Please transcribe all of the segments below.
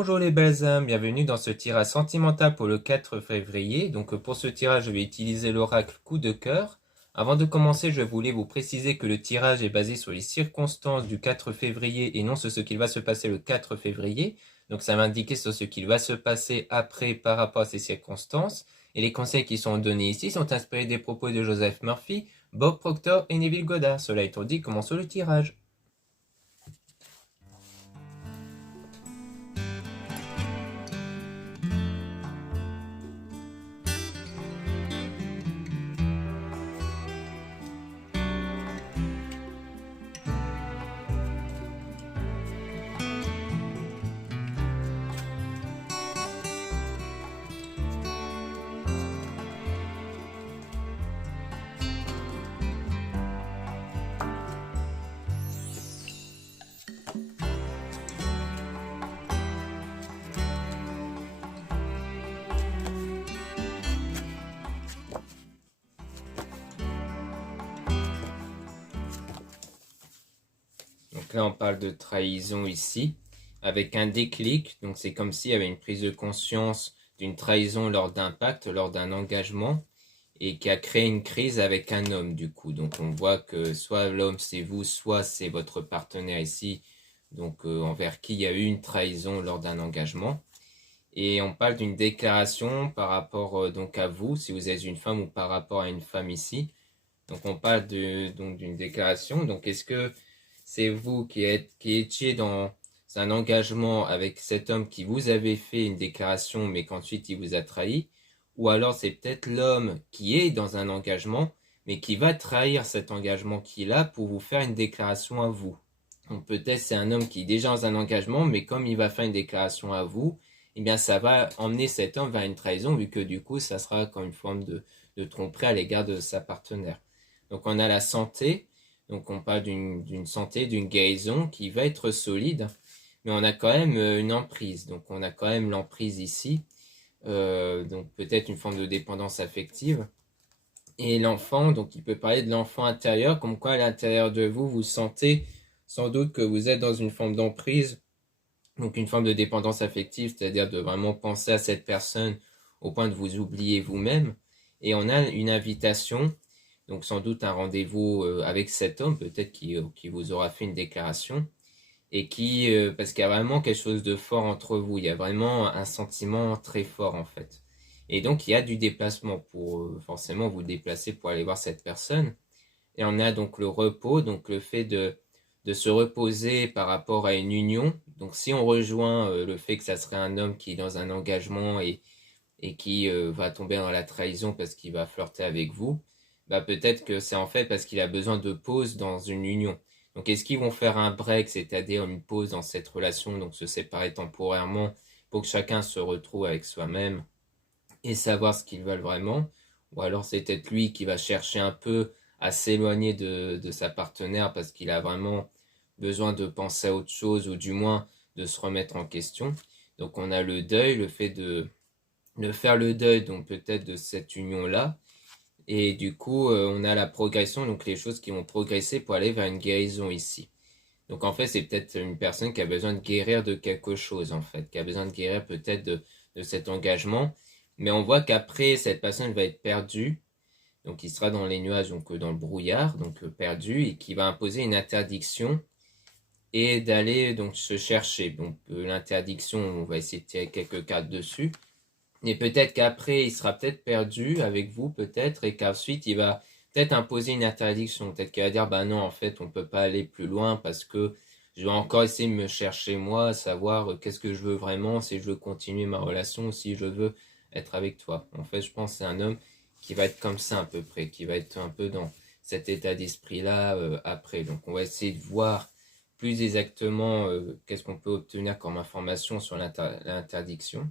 Bonjour les belles âmes, bienvenue dans ce tirage sentimental pour le 4 février. Donc pour ce tirage, je vais utiliser l'oracle coup de cœur. Avant de commencer, je voulais vous préciser que le tirage est basé sur les circonstances du 4 février et non sur ce qu'il va se passer le 4 février. Donc ça va indiquer sur ce qu'il va se passer après par rapport à ces circonstances. Et les conseils qui sont donnés ici sont inspirés des propos de Joseph Murphy, Bob Proctor et Neville Goddard. Cela étant dit, commençons le tirage. Donc là, on parle de trahison ici, avec un déclic. Donc c'est comme s'il y avait une prise de conscience d'une trahison lors d'un pacte, lors d'un engagement, et qui a créé une crise avec un homme du coup. Donc on voit que soit l'homme c'est vous, soit c'est votre partenaire ici, donc envers qui il y a eu une trahison lors d'un engagement. Et on parle d'une déclaration par rapport donc à vous, si vous êtes une femme ou par rapport à une femme ici. Donc on parle donc d'une déclaration. Donc est-ce que c'est vous qui étiez dans un engagement avec cet homme qui vous avait fait une déclaration mais qu'ensuite il vous a trahi? Ou alors c'est peut-être l'homme qui est dans un engagement mais qui va trahir cet engagement qu'il a pour vous faire une déclaration à vous. Donc peut-être c'est un homme qui est déjà dans un engagement mais comme il va faire une déclaration à vous, eh bien ça va emmener cet homme vers une trahison vu que du coup ça sera comme une forme de tromperie à l'égard de sa partenaire. Donc on a la santé, donc on parle d'une santé, d'une guérison qui va être solide, mais on a quand même une emprise. Donc on a quand même l'emprise ici, donc peut-être une forme de dépendance affective. Et l'enfant, donc il peut parler de l'enfant intérieur, comme quoi à l'intérieur de vous, vous sentez sans doute que vous êtes dans une forme d'emprise, donc une forme de dépendance affective, c'est-à-dire de vraiment penser à cette personne au point de vous oublier vous-même. Et on a une invitation, donc sans doute un rendez-vous avec cet homme, peut-être qui vous aura fait une déclaration, et parce qu'il y a vraiment quelque chose de fort entre vous, il y a vraiment un sentiment très fort en fait. Et donc il y a du déplacement pour forcément vous déplacer pour aller voir cette personne. Et on a donc le repos, donc le fait de se reposer par rapport à une union. Donc si on rejoint le fait que ça serait un homme qui est dans un engagement et qui va tomber dans la trahison parce qu'il va flirter avec vous, bah peut-être que c'est en fait parce qu'il a besoin de pause dans une union. Donc est-ce qu'ils vont faire un break, c'est-à-dire une pause dans cette relation, donc se séparer temporairement pour que chacun se retrouve avec soi-même et savoir ce qu'ils veulent vraiment, ou alors c'est peut-être lui qui va chercher un peu à s'éloigner de sa partenaire parce qu'il a vraiment besoin de penser à autre chose ou du moins de se remettre en question. Donc on a le deuil, le fait de faire le deuil donc peut-être de cette union-là. Et du coup, on a la progression, donc les choses qui vont progresser pour aller vers une guérison ici. Donc en fait, c'est peut-être une personne qui a besoin de guérir de quelque chose, en fait, qui a besoin de guérir peut-être de cet engagement. Mais on voit qu'après, cette personne va être perdue, donc il sera dans les nuages, donc dans le brouillard, donc perdu, et qui va imposer une interdiction et d'aller donc se chercher. Donc l'interdiction, on va essayer de tirer quelques cartes dessus. Et peut-être qu'après, il sera peut-être perdu avec vous, peut-être, et qu'ensuite, il va peut-être imposer une interdiction. Peut-être qu'il va dire, bah non, en fait, on peut pas aller plus loin parce que je vais encore essayer de me chercher moi, savoir qu'est-ce que je veux vraiment, si je veux continuer ma relation, ou si je veux être avec toi. En fait, je pense que c'est un homme qui va être comme ça à peu près, qui va être un peu dans cet état d'esprit-là après. Donc, on va essayer de voir plus exactement qu'est-ce qu'on peut obtenir comme information sur l'interdiction.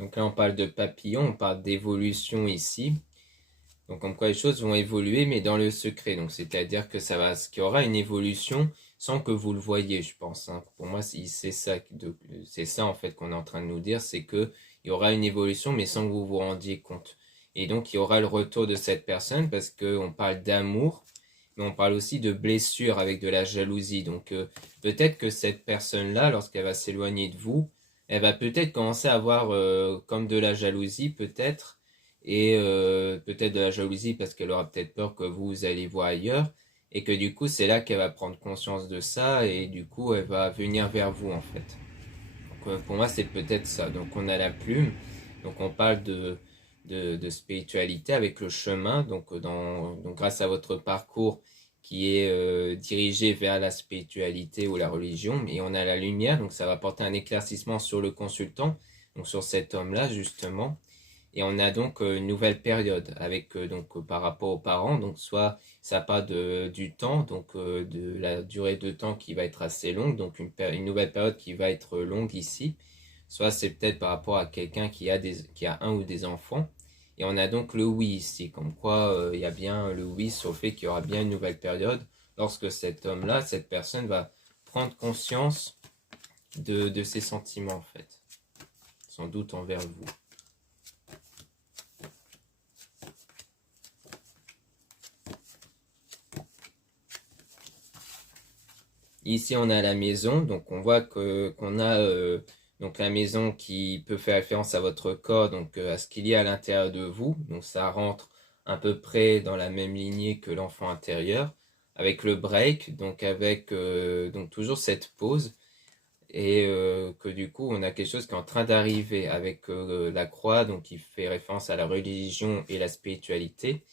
Donc là, on parle de papillon, on parle d'évolution ici. Donc comme quoi les choses vont évoluer, mais dans le secret. Donc c'est-à-dire que qu'il y aura une évolution sans que vous le voyez, je pense, hein. Pour moi, c'est ça en fait qu'on est en train de nous dire, c'est que il y aura une évolution, mais sans que vous vous rendiez compte. Et donc il y aura le retour de cette personne parce qu'on parle d'amour, mais on parle aussi de blessure avec de la jalousie. Donc peut-être que cette personne-là, lorsqu'elle va s'éloigner de vous, elle va peut-être commencer à avoir comme de la jalousie, peut-être, et peut-être de la jalousie parce qu'elle aura peut-être peur que vous allez voir ailleurs, et que du coup c'est là qu'elle va prendre conscience de ça, et du coup elle va venir vers vous en fait. Donc pour moi c'est peut-être ça. Donc on a la plume, donc on parle de spiritualité avec le chemin, donc grâce à votre parcours qui est dirigé vers la spiritualité ou la religion, et on a la lumière, donc ça va apporter un éclaircissement sur le consultant, donc sur cet homme-là justement. Et on a donc une nouvelle période avec par rapport aux parents, donc soit ça part du temps, donc de la durée de temps qui va être assez longue, donc une nouvelle période qui va être longue ici, soit c'est peut-être par rapport à quelqu'un qui a un ou des enfants. Et on a donc le oui ici, comme quoi il y a bien le oui sur le fait qu'il y aura bien une nouvelle période lorsque cet homme-là, cette personne va prendre conscience de ses sentiments en fait, sans doute envers vous. Ici, on a la maison, donc on voit qu'on a donc la maison qui peut faire référence à votre corps, donc à ce qu'il y a à l'intérieur de vous. Donc ça rentre à peu près dans la même lignée que l'enfant intérieur, avec le break, donc avec donc toujours cette pause, et que du coup on a quelque chose qui est en train d'arriver avec la croix, donc qui fait référence à la religion et la spiritualité,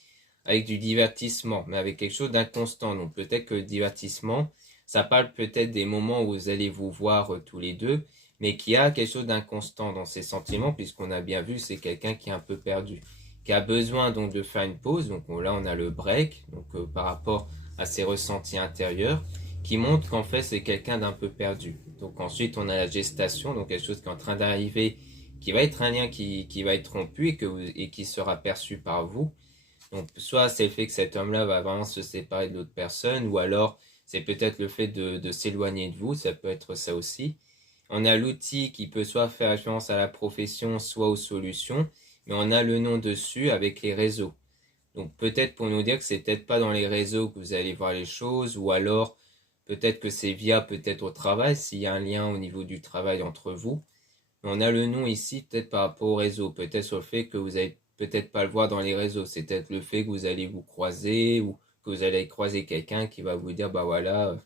avec du divertissement, mais avec quelque chose d'inconstant. Donc peut-être que le divertissement, ça parle peut-être des moments où vous allez vous voir tous les deux, mais qui a quelque chose d'inconstant dans ses sentiments, puisqu'on a bien vu, c'est quelqu'un qui est un peu perdu, qui a besoin donc de faire une pause. Donc là, on a le break, donc par rapport à ses ressentis intérieurs, qui montre qu'en fait, c'est quelqu'un d'un peu perdu. Donc ensuite, on a la gestation, donc quelque chose qui est en train d'arriver, qui va être un lien qui va être rompu et qui sera perçu par vous. Donc, soit c'est le fait que cet homme-là va vraiment se séparer de l'autre personne, ou alors c'est peut-être le fait de s'éloigner de vous, ça peut être ça aussi. On a l'outil qui peut soit faire référence à la profession, soit aux solutions, mais on a le nom dessus avec les réseaux. Donc peut-être pour nous dire que c'est peut-être pas dans les réseaux que vous allez voir les choses, ou alors peut-être que c'est via peut-être au travail, s'il y a un lien au niveau du travail entre vous. On a le nom ici, peut-être par rapport au réseau, peut-être sur le fait que vous allez peut-être pas le voir dans les réseaux, c'est peut-être le fait que vous allez vous croiser ou que vous allez croiser quelqu'un qui va vous dire bah voilà,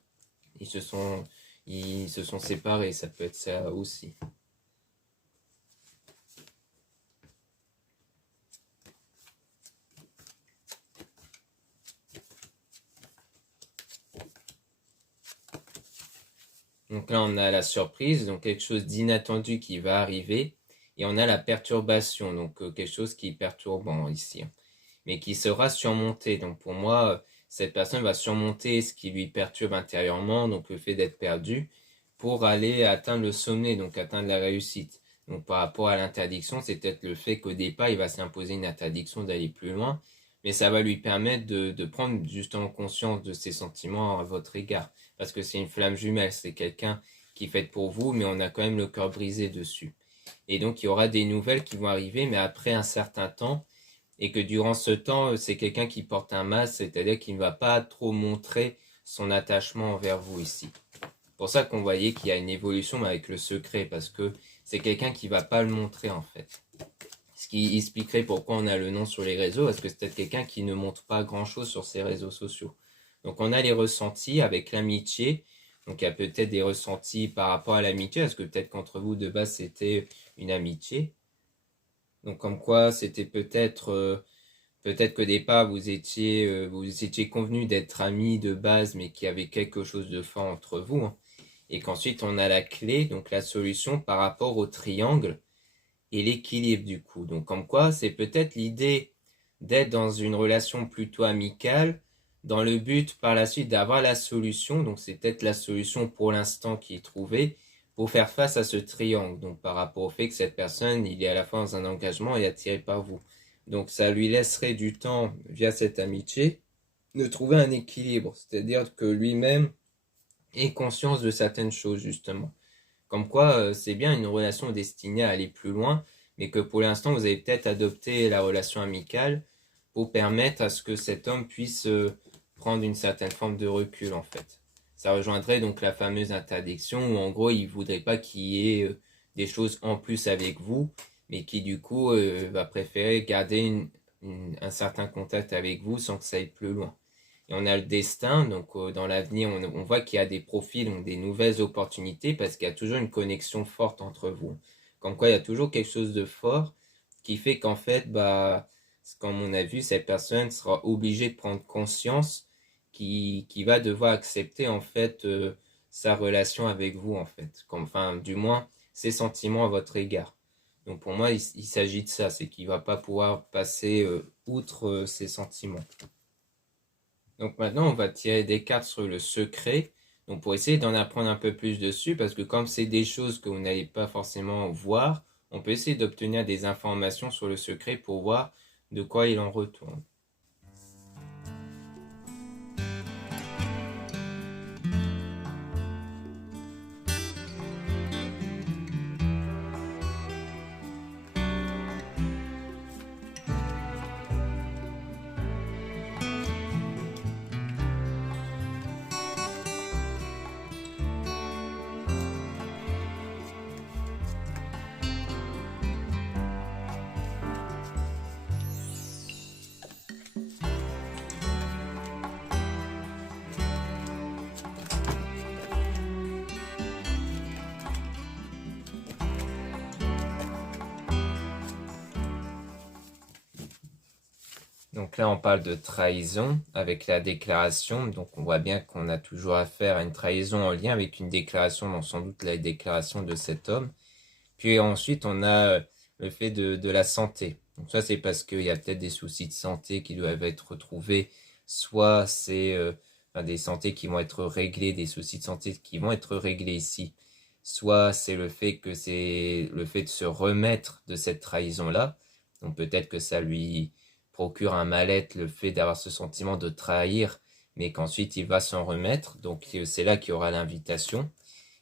ils se sont ils se sont séparés, ça peut être ça aussi. Donc là on a la surprise, donc quelque chose d'inattendu qui va arriver, et on a la perturbation, donc quelque chose qui est perturbant ici, mais qui sera surmonté. Donc pour moi, cette personne va surmonter ce qui lui perturbe intérieurement, donc le fait d'être perdu, pour aller atteindre le sommet, donc atteindre la réussite. Donc par rapport à l'interdiction, c'est peut-être le fait qu'au départ, il va s'imposer une interdiction d'aller plus loin, mais ça va lui permettre de prendre justement conscience de ses sentiments à votre égard. Parce que c'est une flamme jumelle, c'est quelqu'un qui est fait pour vous, mais on a quand même le cœur brisé dessus. Et donc il y aura des nouvelles qui vont arriver, mais après un certain temps, et que durant ce temps, c'est quelqu'un qui porte un masque, c'est-à-dire qu'il ne va pas trop montrer son attachement envers vous ici. C'est pour ça qu'on voyait qu'il y a une évolution avec le secret, parce que c'est quelqu'un qui ne va pas le montrer en fait. Ce qui expliquerait pourquoi on a le nom sur les réseaux, parce que c'est peut-être quelqu'un qui ne montre pas grand-chose sur ses réseaux sociaux. Donc on a les ressentis avec l'amitié, donc il y a peut-être des ressentis par rapport à l'amitié, parce que peut-être qu'entre vous de base c'était une amitié. Donc comme quoi c'était peut-être qu'au départ vous étiez convenu d'être amis de base, mais qu'il y avait quelque chose de fort entre vous, hein. Et qu'ensuite on a la clé, donc la solution par rapport au triangle et l'équilibre du coup. Donc comme quoi c'est peut-être l'idée d'être dans une relation plutôt amicale, dans le but par la suite d'avoir la solution. Donc c'est peut-être la solution pour l'instant qui est trouvée, pour faire face à ce triangle. Donc par rapport au fait que cette personne, il est à la fois dans un engagement et attiré par vous. Donc ça lui laisserait du temps, via cette amitié, de trouver un équilibre. C'est-à-dire que lui-même ait conscience de certaines choses, justement. Comme quoi, c'est bien une relation destinée à aller plus loin, mais que pour l'instant, vous avez peut-être adopté la relation amicale pour permettre à ce que cet homme puisse prendre une certaine forme de recul, en fait. Ça rejoindrait donc la fameuse interdiction où, en gros, il ne voudrait pas qu'il y ait des choses en plus avec vous, mais qui, du coup, va préférer garder un certain contact avec vous sans que ça aille plus loin. Et on a le destin, donc dans l'avenir, on voit qu'il y a des profils, donc des nouvelles opportunités, parce qu'il y a toujours une connexion forte entre vous. Comme quoi, il y a toujours quelque chose de fort qui fait qu'en fait, bah, comme on a vu, cette personne sera obligée de prendre conscience qui va devoir accepter en fait sa relation avec vous, en fait. Enfin, du moins, ses sentiments à votre égard. Donc pour moi, il s'agit de ça, c'est qu'il va pas pouvoir passer outre ses sentiments. Donc maintenant, on va tirer des cartes sur le secret. Donc pour essayer d'en apprendre un peu plus dessus, parce que comme c'est des choses que vous n'allez pas forcément voir, on peut essayer d'obtenir des informations sur le secret pour voir de quoi il en retourne. Donc là, on parle de trahison avec la déclaration. Donc on voit bien qu'on a toujours affaire à une trahison en lien avec une déclaration, donc sans doute la déclaration de cet homme. Puis ensuite, on a le fait de la santé. Donc ça, c'est parce qu'il y a peut-être des soucis de santé qui doivent être retrouvés. Soit c'est des santé qui vont être réglés, des soucis de santé qui vont être réglés ici. Soit c'est le fait que c'est le fait de se remettre de cette trahison-là. Donc peut-être que ça lui procure un mal-être, le fait d'avoir ce sentiment de trahir, mais qu'ensuite il va s'en remettre. Donc c'est là qu'il y aura l'invitation.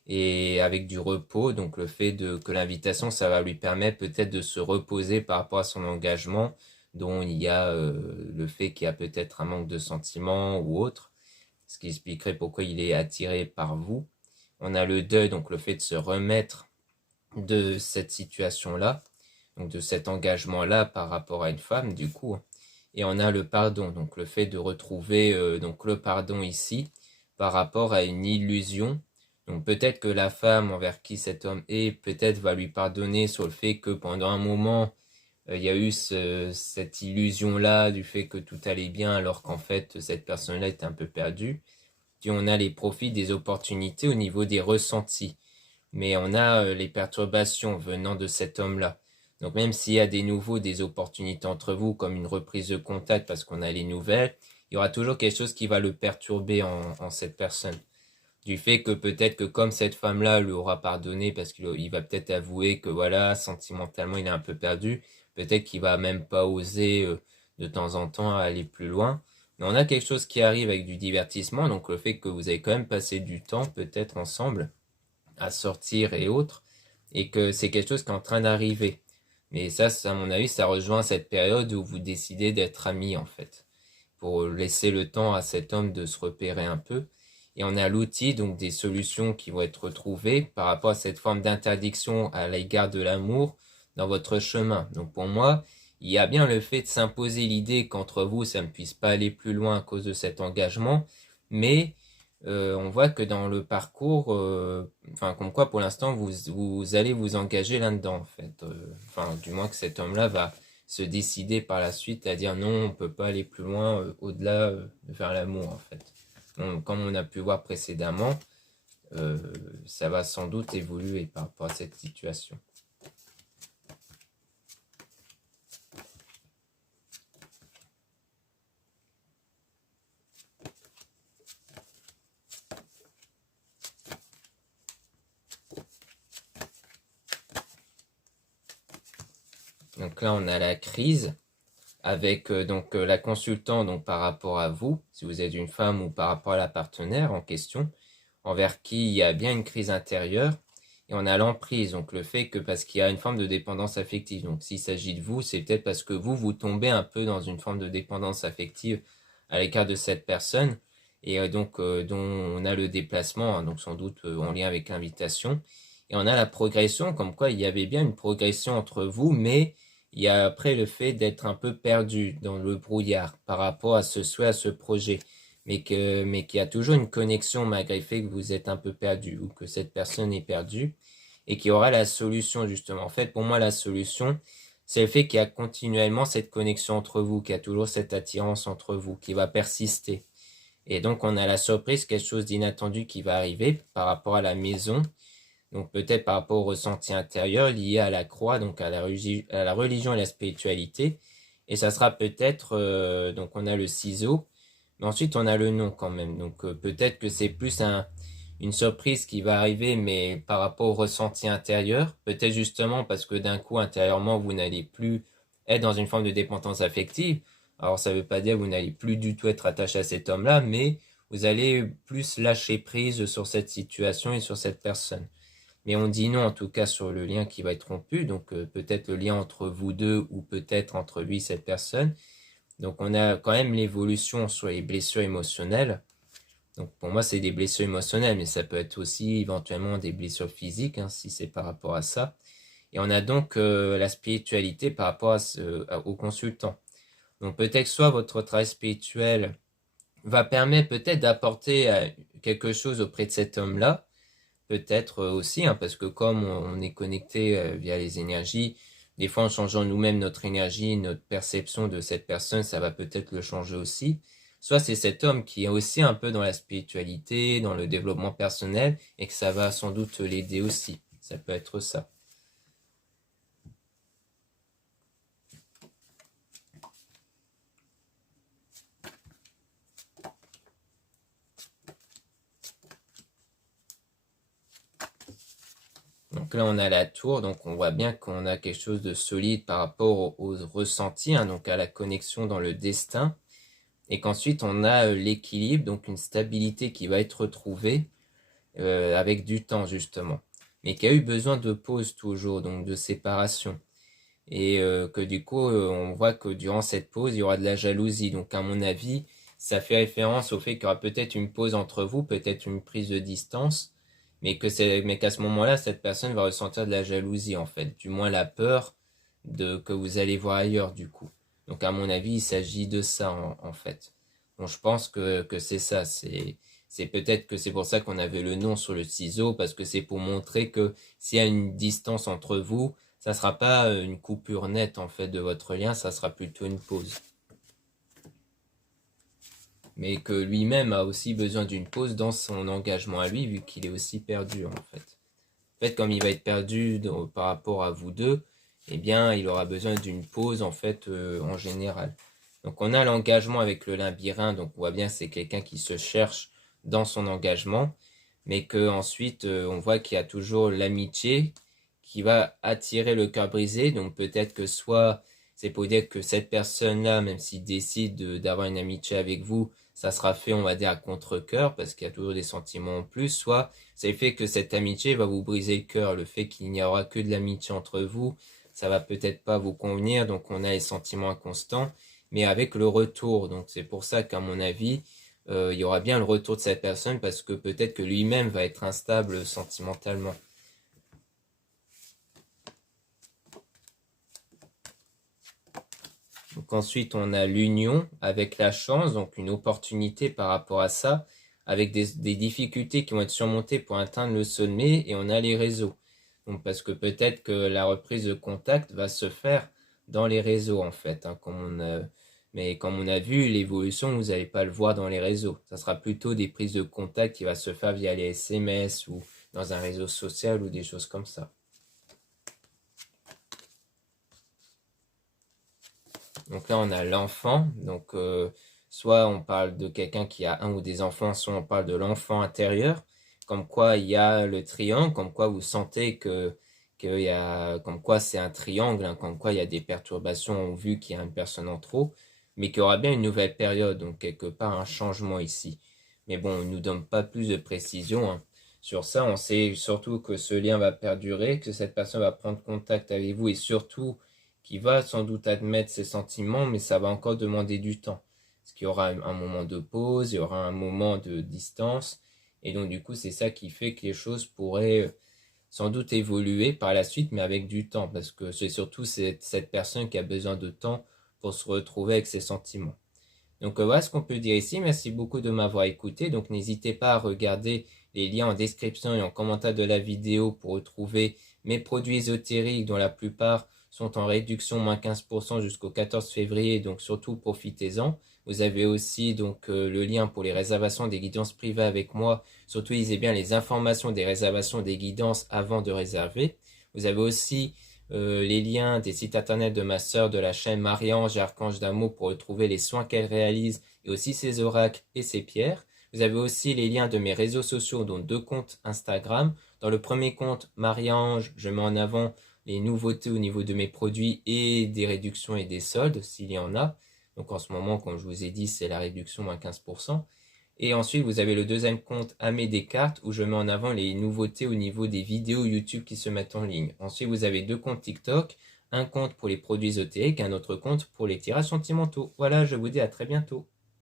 Et avec du repos, donc le fait que l'invitation, ça va lui permettre peut-être de se reposer par rapport à son engagement, dont il y a le fait qu'il y a peut-être un manque de sentiment ou autre, ce qui expliquerait pourquoi il est attiré par vous. On a le deuil, donc le fait de se remettre de cette situation-là, donc de cet engagement-là par rapport à une femme, du coup. Et on a le pardon, donc le fait de retrouver donc le pardon ici par rapport à une illusion. Donc peut-être que la femme envers qui cet homme est, peut-être va lui pardonner sur le fait que pendant un moment, il y a eu cette illusion-là du fait que tout allait bien alors qu'en fait cette personne-là est un peu perdue. Puis on a les profits des opportunités au niveau des ressentis. Mais on a les perturbations venant de cet homme-là. Donc même s'il y a des nouveaux, des opportunités entre vous, comme une reprise de contact parce qu'on a les nouvelles, il y aura toujours quelque chose qui va le perturber en cette personne. Du fait que peut-être que comme cette femme-là lui aura pardonné parce qu'il va peut-être avouer que voilà, sentimentalement il est un peu perdu, peut-être qu'il va même pas oser de temps en temps aller plus loin. Mais on a quelque chose qui arrive avec du divertissement, donc le fait que vous avez quand même passé du temps peut-être ensemble à sortir et autres, et que c'est quelque chose qui est en train d'arriver. Mais ça, à mon avis, ça rejoint cette période où vous décidez d'être amis, en fait, pour laisser le temps à cet homme de se repérer un peu. Et on a l'outil, donc des solutions qui vont être retrouvées par rapport à cette forme d'interdiction à l'égard de l'amour dans votre chemin. Donc pour moi, il y a bien le fait de s'imposer l'idée qu'entre vous, ça ne puisse pas aller plus loin à cause de cet engagement, mais on voit que dans le parcours, enfin comme quoi pour l'instant vous allez vous engager là-dedans en fait. Enfin du moins que cet homme-là va se décider par la suite à dire non, on peut pas aller plus loin au-delà vers l'amour en fait. Donc, comme on a pu voir précédemment, ça va sans doute évoluer par rapport à cette situation. Donc là, on a la crise avec la consultante donc par rapport à vous, si vous êtes une femme ou par rapport à la partenaire en question, envers qui il y a bien une crise intérieure. Et on a l'emprise, donc le fait que parce qu'il y a une forme de dépendance affective. Donc s'il s'agit de vous, c'est peut-être parce que vous tombez un peu dans une forme de dépendance affective à l'égard de cette personne. Et dont on a le déplacement, hein, donc sans doute en lien avec l'invitation. Et on a la progression, comme quoi il y avait bien une progression entre vous, mais il y a après le fait d'être un peu perdu dans le brouillard par rapport à ce souhait, à ce projet. Mais qu'il y a toujours une connexion malgré le fait que vous êtes un peu perdu ou que cette personne est perdue et qu'il y aura la solution justement. En fait, pour moi, la solution, c'est le fait qu'il y a continuellement cette connexion entre vous, qu'il y a toujours cette attirance entre vous qui va persister. Et donc, on a la surprise, quelque chose d'inattendu qui va arriver par rapport à la maison. Donc, peut-être par rapport au ressenti intérieur lié à la croix, donc à la religion et la spiritualité. Et ça sera peut-être, donc on a le ciseau, mais ensuite on a le nom quand même. Donc, peut-être que c'est plus une surprise qui va arriver, mais par rapport au ressenti intérieur. Peut-être justement parce que d'un coup, intérieurement, vous n'allez plus être dans une forme de dépendance affective. Alors, ça ne veut pas dire que vous n'allez plus du tout être attaché à cet homme-là, mais vous allez plus lâcher prise sur cette situation et sur cette personne. Mais on dit non en tout cas sur le lien qui va être rompu, donc peut-être le lien entre vous deux ou peut-être entre lui et cette personne. Donc on a quand même l'évolution sur les blessures émotionnelles. Donc pour moi c'est des blessures émotionnelles, mais ça peut être aussi éventuellement des blessures physiques, hein, si c'est par rapport à ça. Et on a donc la spiritualité par rapport au consultant. Donc peut-être soit votre travail spirituel va permettre peut-être d'apporter quelque chose auprès de cet homme-là, peut-être aussi, hein, parce que comme on est connecté via les énergies, des fois en changeant nous-mêmes notre énergie, notre perception de cette personne, ça va peut-être le changer aussi. Soit c'est cet homme qui est aussi un peu dans la spiritualité, dans le développement personnel, et que ça va sans doute l'aider aussi. Ça peut être ça. Donc là, on a la tour, donc on voit bien qu'on a quelque chose de solide par rapport au ressenti, hein, donc à la connexion dans le destin. Et qu'ensuite, on a l'équilibre, donc une stabilité qui va être retrouvée avec du temps, justement. Mais qui a eu besoin de pause toujours, donc de séparation. Et que du coup, on voit que durant cette pause, il y aura de la jalousie. Donc à mon avis, ça fait référence au fait qu'il y aura peut-être une pause entre vous, peut-être une prise de distance, mais qu'à ce moment-là, cette personne va ressentir de la jalousie, en fait. Du moins la peur que vous allez voir ailleurs, du coup. Donc à mon avis, il s'agit de ça, en fait. Donc je pense que c'est ça. C'est peut-être que c'est pour ça qu'on avait le nom sur le ciseau, parce que c'est pour montrer que s'il y a une distance entre vous, ça sera pas une coupure nette en fait de votre lien, ça sera plutôt une pause. Mais que lui-même a aussi besoin d'une pause dans son engagement à lui, vu qu'il est aussi perdu en fait. En fait, comme il va être perdu par rapport à vous deux, eh bien, il aura besoin d'une pause en fait en général. Donc on a l'engagement avec le labyrinthe, donc on voit bien c'est quelqu'un qui se cherche dans son engagement, mais que ensuite on voit qu'il y a toujours l'amitié qui va attirer le cœur brisé. Donc peut-être que soit c'est pour dire que cette personne-là, même s'il décide d'avoir une amitié avec vous, ça sera fait, on va dire, à contre-cœur, parce qu'il y a toujours des sentiments en plus, soit c'est le fait que cette amitié va vous briser le cœur, le fait qu'il n'y aura que de l'amitié entre vous, ça va peut-être pas vous convenir, donc on a les sentiments inconstants, mais avec le retour, donc c'est pour ça qu'à mon avis, il y aura bien le retour de cette personne, parce que peut-être que lui-même va être instable sentimentalement. Donc ensuite, on a l'union avec la chance, donc une opportunité par rapport à ça, avec des difficultés qui vont être surmontées pour atteindre le sommet, et on a les réseaux. Donc parce que peut-être que la reprise de contact va se faire dans les réseaux en fait, hein, mais comme on a vu, l'évolution, vous n'allez pas le voir dans les réseaux. Ça sera plutôt des prises de contact qui va se faire via les SMS ou dans un réseau social ou des choses comme ça. Donc là, on a l'enfant. Donc, soit on parle de quelqu'un qui a un ou des enfants, soit on parle de l'enfant intérieur. Comme quoi, il y a le triangle, comme quoi vous sentez qu'il qu'il y a, comme quoi c'est un triangle, hein, comme quoi il y a des perturbations vu qu'il y a une personne en trop, mais qu'il y aura bien une nouvelle période, donc quelque part un changement ici. Mais bon, on ne nous donne pas plus de précision, hein. Sur ça, on sait surtout que ce lien va perdurer, que cette personne va prendre contact avec vous et surtout qu'il va sans doute admettre ses sentiments, mais ça va encore demander du temps. Parce qu'il y aura un moment de pause, il y aura un moment de distance, et donc du coup c'est ça qui fait que les choses pourraient sans doute évoluer par la suite, mais avec du temps, parce que c'est surtout cette personne qui a besoin de temps pour se retrouver avec ses sentiments. Donc voilà ce qu'on peut dire ici. Merci beaucoup de m'avoir écouté. Donc n'hésitez pas à regarder les liens en description et en commentaire de la vidéo pour retrouver mes produits ésotériques dont la plupart sont en réduction moins 15% jusqu'au 14 février. Donc surtout profitez-en. Vous avez aussi donc le lien pour les réservations des guidances privées avec moi. Surtout lisez bien les informations des réservations des guidances avant de réserver. Vous avez aussi les liens des sites internet de ma sœur de la chaîne Marie-Ange et Archange d'amour pour retrouver les soins qu'elle réalise et aussi ses oracles et ses pierres. Vous avez aussi les liens de mes réseaux sociaux, dont 2 comptes Instagram. Dans le premier compte Marie-Ange, je mets en avant les nouveautés au niveau de mes produits et des réductions et des soldes, s'il y en a. Donc en ce moment, comme je vous ai dit, c'est la réduction moins 15%. Et ensuite, vous avez le deuxième compte Amé Descartes où je mets en avant les nouveautés au niveau des vidéos YouTube qui se mettent en ligne. Ensuite, vous avez 2 comptes TikTok, un compte pour les produits ésotériques, un autre compte pour les tirages sentimentaux. Voilà, je vous dis à très bientôt.